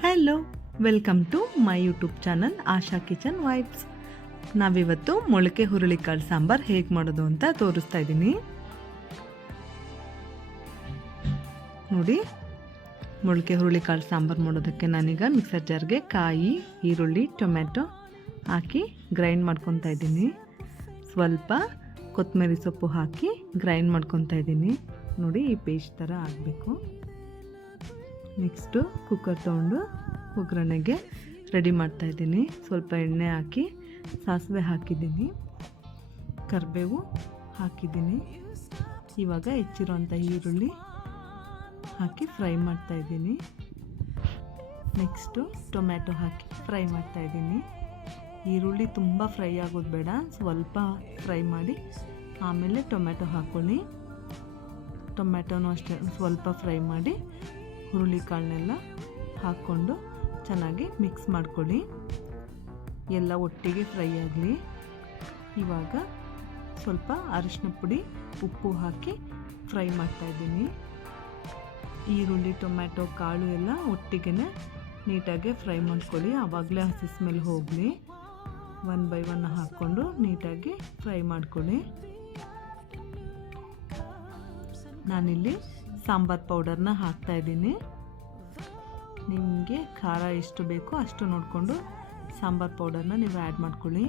Hello, welcome to my YouTube channel Asha kitchen vibes. ನಾವಿವತ್ತು ಮೊಳಕೆ ಹುರುಳಿಕಾಳು ಸಾಂಬಾರು ಹೇಗೆ ಮಾಡೋದು ಅಂತ ತೋರಿಸ್ತಾ ಇದ್ದೀನಿ. ನೋಡಿ, ಮೊಳಕೆ ಹುರುಳಿಕಾಳು ಸಾಂಬಾರು ಮಾಡೋದಕ್ಕೆ ನಾನೀಗ ಮಿಕ್ಸರ್ ಜಾರ್ಗೆ ಕಾಯಿ, ಈರುಳ್ಳಿ, ಟೊಮ್ಯಾಟೊ ಹಾಕಿ ಗ್ರೈಂಡ್ ಮಾಡ್ಕೊತಾ ಇದ್ದೀನಿ. ಸ್ವಲ್ಪ ಕೊತ್ತಂಬರಿ ಸೊಪ್ಪು ಹಾಕಿ ಗ್ರೈಂಡ್ ಮಾಡ್ಕೊತಾ ಇದ್ದೀನಿ. ನೋಡಿ, ಈ ಪೇಸ್ಟ್ ಥರ ಆಗಬೇಕು. ನೆಕ್ಸ್ಟು ಕುಕ್ಕರ್ ತೊಗೊಂಡು ಒಗ್ಗರಣೆಗೆ ರೆಡಿ ಮಾಡ್ತಾಯಿದ್ದೀನಿ. ಸ್ವಲ್ಪ ಎಣ್ಣೆ ಹಾಕಿ ಸಾಸಿವೆ ಹಾಕಿದ್ದೀನಿ, ಕರಿಬೇವು ಹಾಕಿದ್ದೀನಿ. ಇವಾಗ ಹೆಚ್ಚಿರೋಂಥ ಈರುಳ್ಳಿ ಹಾಕಿ ಫ್ರೈ ಮಾಡ್ತಾಯಿದ್ದೀನಿ. ನೆಕ್ಸ್ಟು ಟೊಮ್ಯಾಟೊ ಹಾಕಿ ಫ್ರೈ ಮಾಡ್ತಾಯಿದ್ದೀನಿ. ಈರುಳ್ಳಿ ತುಂಬ ಫ್ರೈ ಆಗೋದು ಬೇಡ, ಸ್ವಲ್ಪ ಫ್ರೈ ಮಾಡಿ ಆಮೇಲೆ ಟೊಮ್ಯಾಟೊ ಹಾಕ್ಕೊಳ್ಳಿ. ಟೊಮ್ಯಾಟೊನೂ ಅಷ್ಟೇ ಸ್ವಲ್ಪ ಫ್ರೈ ಮಾಡಿ ಹುರುಳಿಕಾಳನ್ನೆಲ್ಲ ಹಾಕ್ಕೊಂಡು ಚೆನ್ನಾಗಿ ಮಿಕ್ಸ್ ಮಾಡ್ಕೊಳ್ಳಿ. ಎಲ್ಲ ಒಟ್ಟಿಗೆ ಫ್ರೈ ಆಗಲಿ. ಇವಾಗ ಸ್ವಲ್ಪ ಅರಿಶಿನ ಪುಡಿ, ಉಪ್ಪು ಹಾಕಿ ಫ್ರೈ ಮಾಡ್ತಾಯಿದ್ದೀನಿ. ಈರುಳ್ಳಿ, ಟೊಮ್ಯಾಟೊ, ಕಾಳು ಎಲ್ಲ ಒಟ್ಟಿಗೆ ನೀಟಾಗಿ ಫ್ರೈ ಮಾಡ್ಕೊಳ್ಳಿ. ಆವಾಗಲೇ ಹಸಿ ಸ್ಮೆಲ್ ಹೋಗಲಿ. 1 by 1 ಹಾಕ್ಕೊಂಡು ನೀಟಾಗಿ ಫ್ರೈ ಮಾಡ್ಕೊಳ್ಳಿ. ನಾನಿಲ್ಲಿ ಸಾಂಬಾರು ಪೌಡರ್ನ ಹಾಕ್ತಾಯಿದ್ದೀನಿ. ನಿಮಗೆ ಖಾರ ಎಷ್ಟು ಬೇಕೋ ಅಷ್ಟು ನೋಡಿಕೊಂಡು ಸಾಂಬಾರು ಪೌಡರ್ನ ನೀವು ಆ್ಯಡ್ ಮಾಡ್ಕೊಳ್ಳಿ.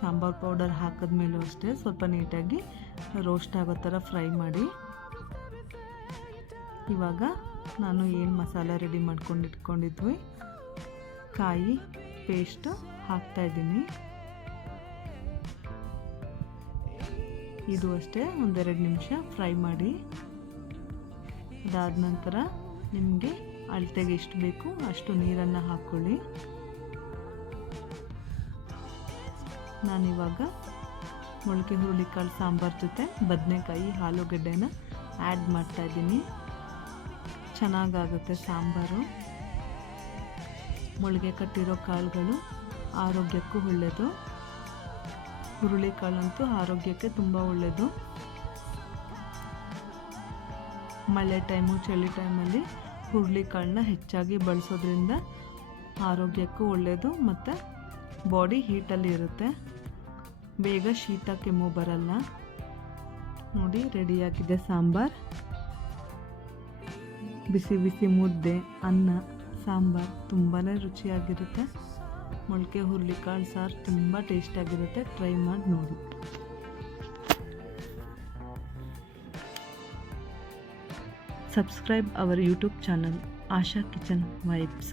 ಸಾಂಬಾರು ಪೌಡರ್ ಹಾಕಿದ್ಮೇಲೂ ಅಷ್ಟೇ ಸ್ವಲ್ಪ ನೀಟಾಗಿ ರೋಸ್ಟ್ ಆಗೋ ಥರ ಫ್ರೈ ಮಾಡಿ. ಇವಾಗ ನಾನು ಏನು ಮಸಾಲೆ ರೆಡಿ ಮಾಡ್ಕೊಂಡು ಇಟ್ಕೊಂಡಿದ್ವಿ, ಕಾಯಿ ಪೇಸ್ಟ್ ಹಾಕ್ತಾಯಿದ್ದೀನಿ. ಇದು ಅಷ್ಟೇ 1-2 ನಿಮಿಷ ಫ್ರೈ ಮಾಡಿ. ಅದಾದ ನಂತರ ನಿಮಗೆ ಅಳತೆಗೆ ಎಷ್ಟು ಬೇಕು ಅಷ್ಟು ನೀರನ್ನು ಹಾಕ್ಕೊಳ್ಳಿ. ನಾನಿವಾಗ ಮೊಳಕೆ ಹುರುಳಿಕಾಳು ಸಾಂಬಾರು ಜೊತೆ ಬದನೆಕಾಯಿ, ಆಲೂಗಡ್ಡೆನ ಆ್ಯಡ್ ಮಾಡ್ತಾಯಿದ್ದೀನಿ. ಚೆನ್ನಾಗಾಗುತ್ತೆ ಸಾಂಬಾರು. ಮೊಳಕೆ ಕಟ್ಟಿರೋ ಕಾಳುಗಳು ಆರೋಗ್ಯಕ್ಕೂ ಒಳ್ಳೆಯದು. ಹುರುಳಿಕಾಳಂತೂ ಆರೋಗ್ಯಕ್ಕೆ ತುಂಬ ಒಳ್ಳೆಯದು. ಮಳೆ ಟೈಮು, ಚಳಿ ಟೈಮಲ್ಲಿ ಹುರುಳಿಕಾಳನ್ನ ಹೆಚ್ಚಾಗಿ ಬಳಸೋದ್ರಿಂದ ಆರೋಗ್ಯಕ್ಕೂ ಒಳ್ಳೆಯದು ಮತ್ತು ಬಾಡಿ ಹೀಟಲ್ಲಿ ಇರುತ್ತೆ. ಬೇಗ ಶೀತ ಕೆಮ್ಮು ಬರಲ್ಲ. ನೋಡಿ, ರೆಡಿಯಾಗಿದೆ ಸಾಂಬಾರು. ಬಿಸಿ ಬಿಸಿ ಮುದ್ದೆ, ಅನ್ನ, ಸಾಂಬಾರು ತುಂಬಾ ರುಚಿಯಾಗಿರುತ್ತೆ. ಮೊಳಕೆ ಹುರುಳಿಕಾಳು ಸಾರು ತುಂಬ ಟೇಸ್ಟಾಗಿರುತ್ತೆ. ಟ್ರೈ ಮಾಡಿ ನೋಡಿ. Subscribe our YouTube channel Asha Kitchen Vibes.